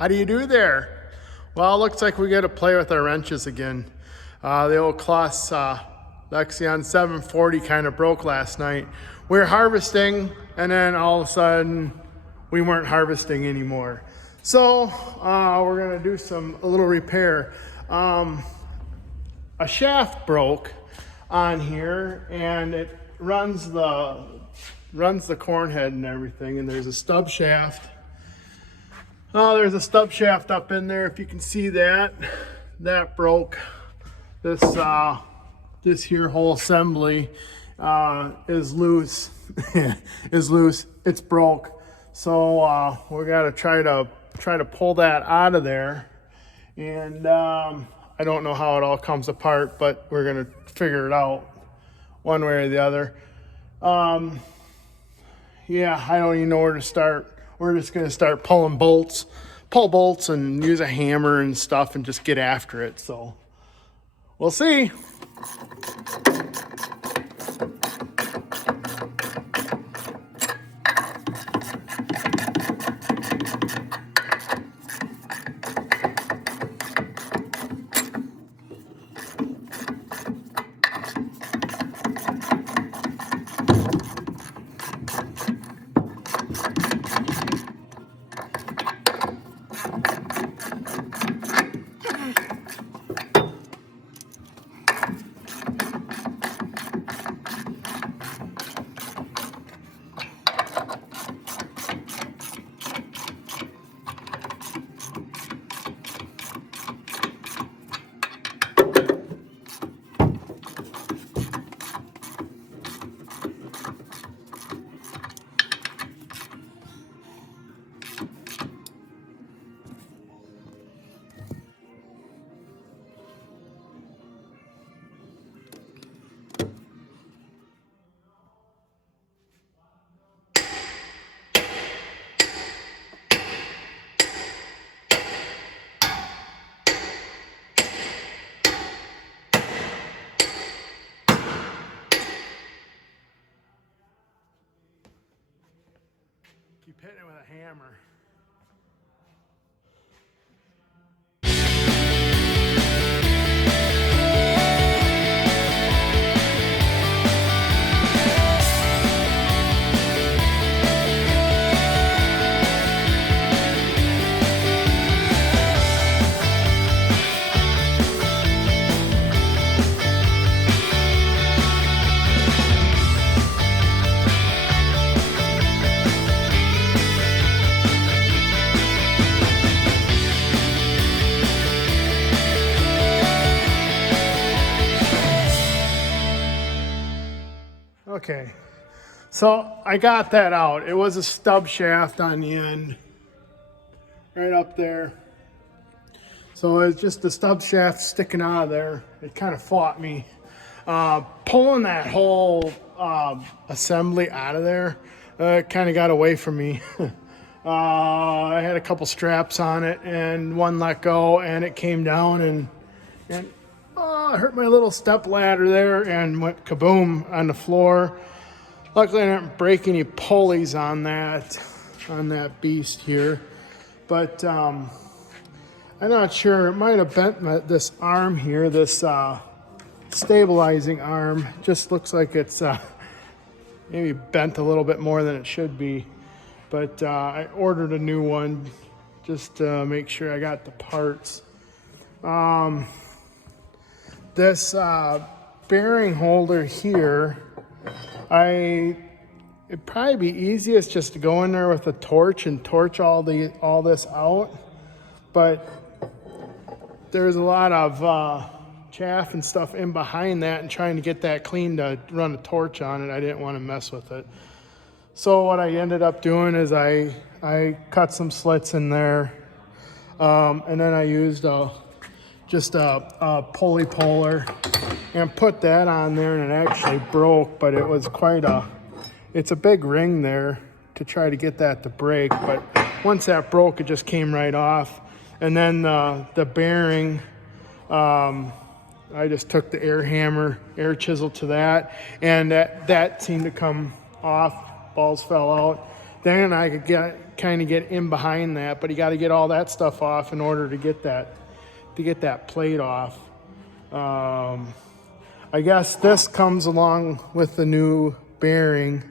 How do you do there? Well, it looks like we get to play with our wrenches again. The old Claas Lexion 740 kind of broke last night. We were harvesting, and then all of a sudden, we weren't harvesting anymore. So we're gonna do a little repair. A shaft broke on here, and it runs the corn head and everything. And there's a stub shaft. Oh, there's a stub shaft up in there. If you can see that, that broke. This here whole assembly is loose. It's broke. So we got to try to pull that out of there. And I don't know how it all comes apart, but we're gonna figure it out one way or the other. Yeah, I don't even know where to start. We're just gonna start pull bolts and use a hammer and stuff and just get after it. So we'll see. Keep hitting it with a hammer. Okay, so I got that out. It was a stub shaft on the end, right up there. So it's just the stub shaft sticking out of there. It kind of fought me. Pulling that whole assembly out of there, it kind of got away from me. I had a couple straps on it and one let go and it came down and I hurt my little step ladder there and went kaboom on the floor. Luckily, I didn't break any pulleys on that beast here. But I'm not sure. It might have bent this arm here, this stabilizing arm. Just looks like it's maybe bent a little bit more than it should be. But I ordered a new one just to make sure I got the parts. This bearing holder here, it'd probably be easiest just to go in there with a torch and torch all this out. But there's a lot of chaff and stuff in behind that, and trying to get that clean to run a torch on it, I didn't want to mess with it. So what I ended up doing is I cut some slits in there, and then I used just a pulley puller and put that on there, and it actually broke, but it was it's a big ring there to try to get that to break. But once that broke, it just came right off. And then the bearing, I just took the air chisel to that, and that seemed to come off. Balls fell out. Then I could kind of get in behind that, but you got to get all that stuff off in order to get that plate off. I guess this comes along with the new bearing,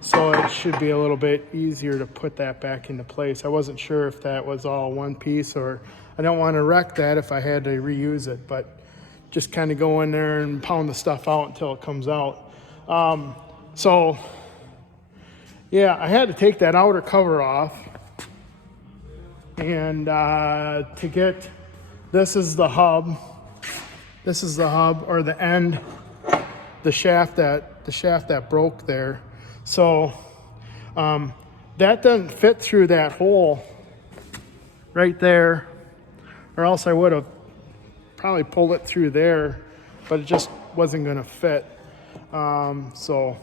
so it should be a little bit easier to put that back into place. I wasn't sure if that was all one piece, or I don't want to wreck that if I had to reuse it, but just kind of go in there and pound the stuff out until it comes out. So yeah, I had to take that outer cover off, and to get, this is the hub, or the end, the shaft that broke there. So that doesn't fit through that hole right there, or else I would have probably pulled it through there, but it just wasn't going to fit. So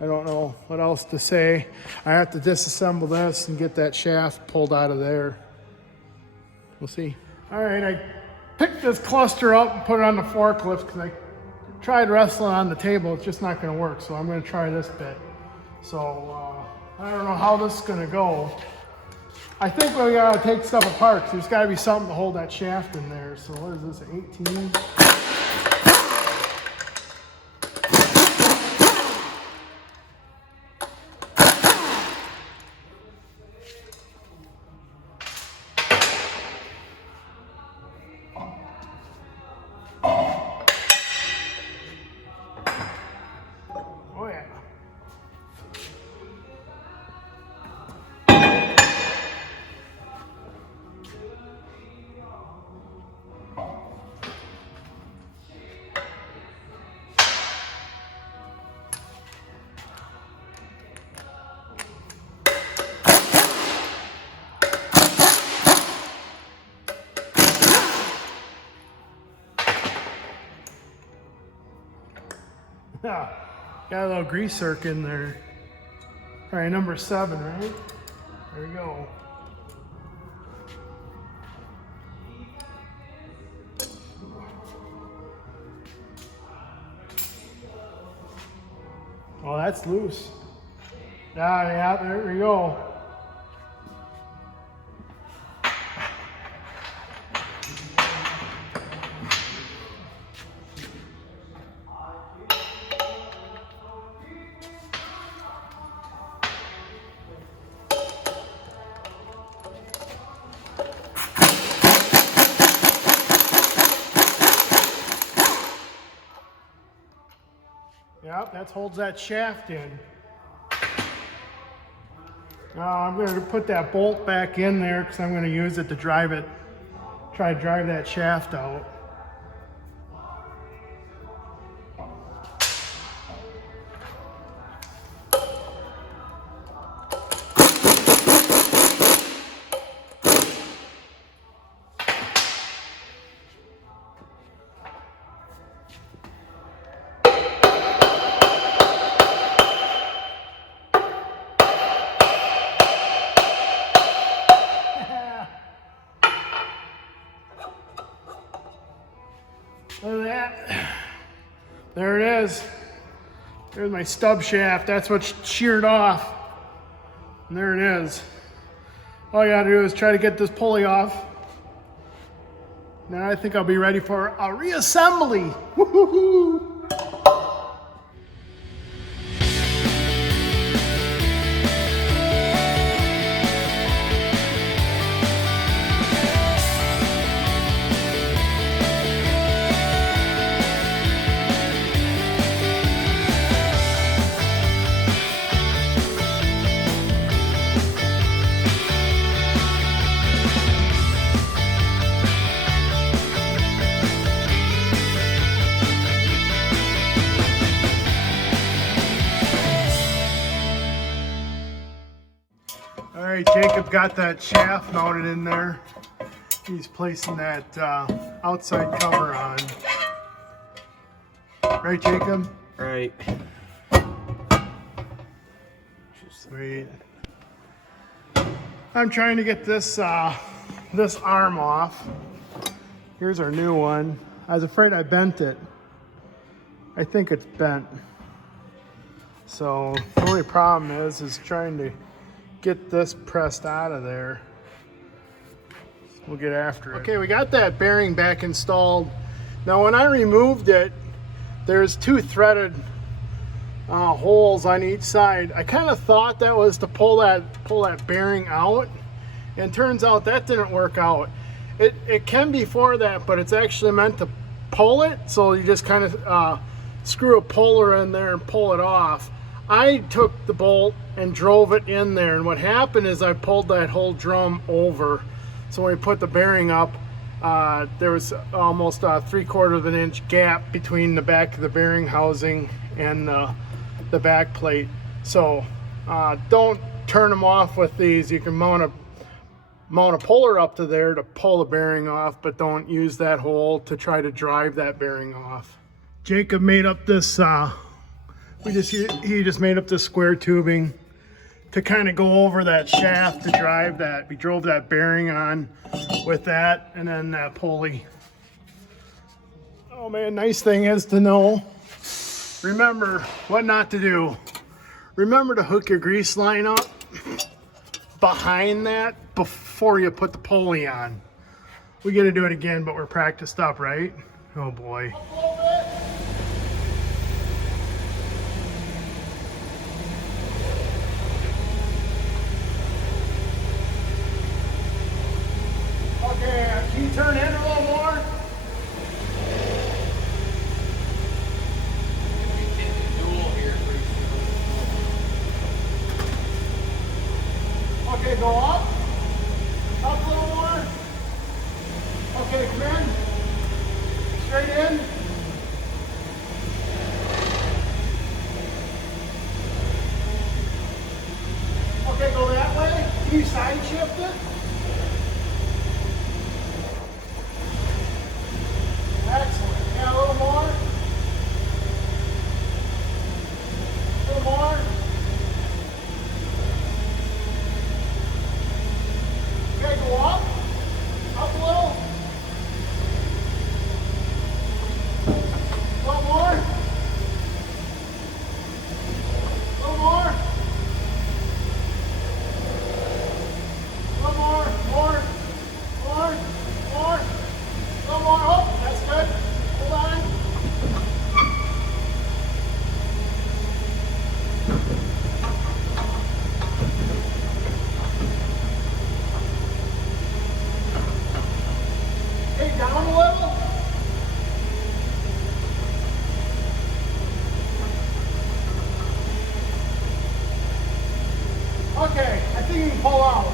I don't know what else to say. I have to disassemble this and get that shaft pulled out of there. We'll see. All right, I picked this cluster up and put it on the forklift because I tried wrestling on the table. It's just not going to work, so I'm going to try this bit. So I don't know how this is going to go. I think we got to take stuff apart. There's got to be something to hold that shaft in there. So what is this, 18? Oh yeah. Yeah, got a little grease zerk in there. All right, number 7, right? There we go. Oh, that's loose. Yeah, there we go. Yep, that holds that shaft in. Now I'm going to put that bolt back in there because I'm going to use it to drive it, try to drive that shaft out. Look at that. There it is. There's my stub shaft. That's what's sheared off. And there it is. All I gotta do is try to get this pulley off. Now I think I'll be ready for a reassembly. Woo-hoo-hoo. All right, Jacob got that shaft mounted in there. He's placing that outside cover on. Right, Jacob? Right. Sweet. I'm trying to get this this arm off. Here's our new one. I was afraid I bent it. I think it's bent. So the only problem is trying to get this pressed out of there. We'll get after it. Okay, we got that bearing back installed. Now when I removed it, there's 2 threaded holes on each side. I kind of thought that was to pull that bearing out, and turns out that didn't work out. It can be for that, but it's actually meant to pull it, so you just kind of screw a puller in there and pull it off. I took the bolt and drove it in there, and what happened is I pulled that whole drum over. So when we put the bearing up, there was almost a 3/4 inch gap between the back of the bearing housing and the back plate. So don't turn them off with these. You can mount a puller up to there to pull the bearing off, but don't use that hole to try to drive that bearing off. Jacob made up this, he just made up this square tubing to kind of go over that shaft to drive that. We drove that bearing on with that, and then that pulley. Oh man, nice thing is to know, remember what not to do. Remember to hook your grease line up behind that before you put the pulley on. We got to do it again, but we're practiced up, right? Oh boy. Okay, can you turn in a little more? Okay, go up. Up a little more. Okay, come in. Straight in. Okay, go that way. Can you side shift it? Excellent. Yeah, a little more. A little more. Okay, go up. Up a little. A little more. A little more. A little more. More. More. More. A little more. Oh, that's good. Hold on. Hey, down a little. Okay, I think you can pull out.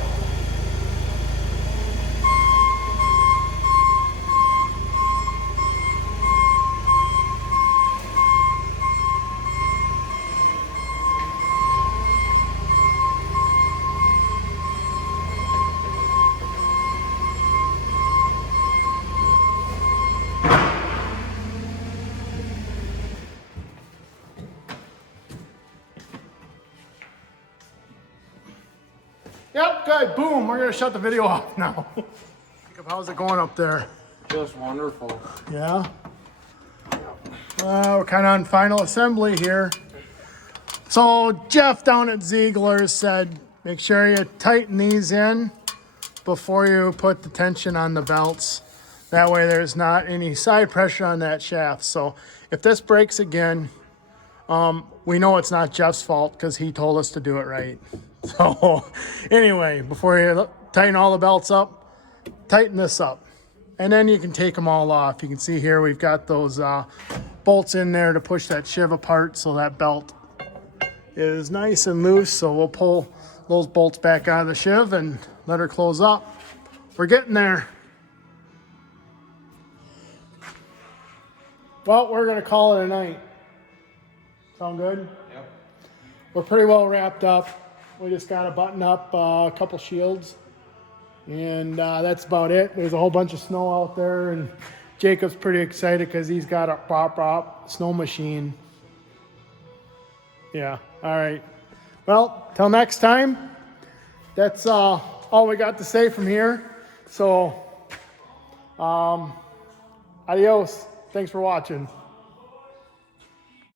Yep, good. Boom. We're going to shut the video off now. How's it going up there? Just wonderful. Yeah? We're kind of on final assembly here. So Jeff down at Ziegler's said, make sure you tighten these in before you put the tension on the belts. That way there's not any side pressure on that shaft. So if this breaks again, we know it's not Jeff's fault because he told us to do it right. So anyway, before you tighten all the belts up, tighten this up. And then you can take them all off. You can see here we've got those bolts in there to push that shiv apart so that belt is nice and loose. So we'll pull those bolts back out of the shiv and let her close up. We're getting there. Well, we're going to call it a night. Sound good? Yep. We're pretty well wrapped up. We just got to button up a couple shields. And that's about it. There's a whole bunch of snow out there. And Jacob's pretty excited because he's got a pop snow machine. Yeah. All right. Well, till next time. That's all we got to say from here. So, adios. Thanks for watching.